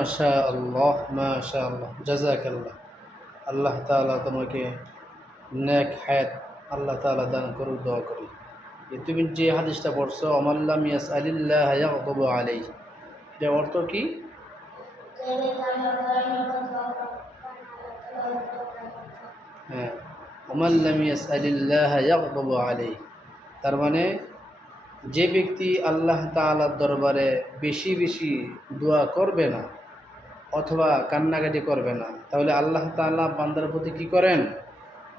মাশা আল্লাহ মাশা আল্লাহ জাজাকাল্লাহ আল্লাহ তাআলা তোমাকে নেক হায়াত আল্লাহ তাআলা দান করুক, দোয়া করি। তুমি যে হাদিসটা পড়ছো অমাল্লাম ইয়াস আলিল্লাহ আলাইহি এটা অর্থ কি? হ্যাঁ। আলাইহি তার মানে যে ব্যক্তি আল্লাহ তাআলার দরবারে বেশি বেশি দোয়া করবে না অথবা কান্নাকাটি করবে না। তাহলে আল্লাহ তাআলা বান্দার প্রতি কি করেন?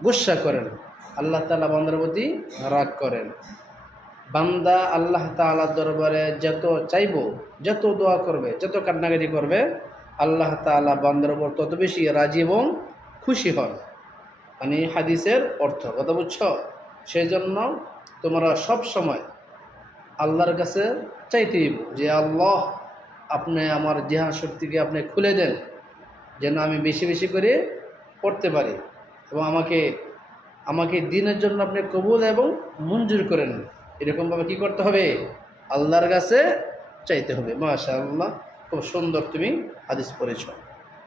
গুসা করেন। আল্লাহ তাআলা বান্দার প্রতি রাগ করেন। বান্দা আল্লাহ তাআলার দরবারে যত চাইব, যত দোয়া করবে, যত কান্নাকাটি করবে, আল্লাহ তাআলা বান্দার উপর তত বেশি রাজি এবং খুশি হন। মানে হাদিসের অর্থ, কথা বুঝছ? সেই জন্য তোমরা সব সময় আল্লাহর কাছে চাইতেই যে আল্লাহ আপনি আমার জেহান শক্তিকে আপনি খুলে দেন, যেন আমি বেশি বেশি করে পড়তে পারি এবং আমাকে আমাকে দিনের জন্য আপনি কবুল এবং মঞ্জুর করেন। এরকমভাবে কি করতে হবে? আল্লাহর কাছে চাইতে হবে। মাশা আল্লাহ খুব সুন্দর তুমি হাদিস পড়েছ।